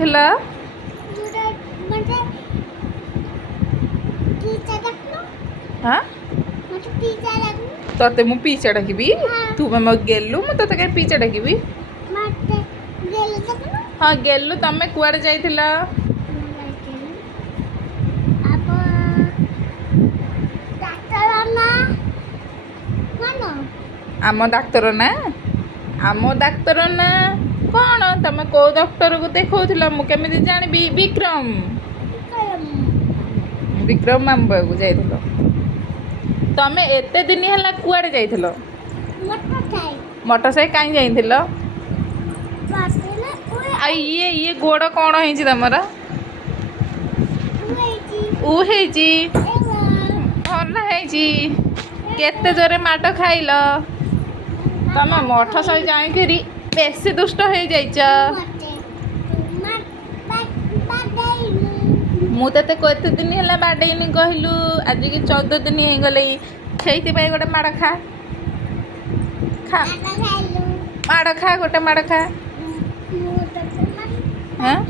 ଯାଇଥିଲ? हाँ तोते मु पीछे डाकिबी तू मैं गेलु मु तोते कहीं पीछे डाकिबी हाँ गेलु तमे कुआडे जाइथिला आम डाक्तर ना कौन तमे को डॉक्टर को देखौथिला मु केमिति जानिबी विक्रम विक्रम मामू को जाइथिलो तमे एते दिन हला कुआडे जाइथिलो मोटरसाइकिल काई जाइथिलो आ ये गोड़ कौन है तमरा ऊ है भल है केते जोरे माट खाइल तम मोटरसाइकिल जाइकरी बेसी दुष्ट हो जाइछ मु ते केते दिन है बाडेनी कहलु आज की 14 दिन हो गले से गोटे माड़ खा खा माड़ खा गोटे माड़ खा हाँ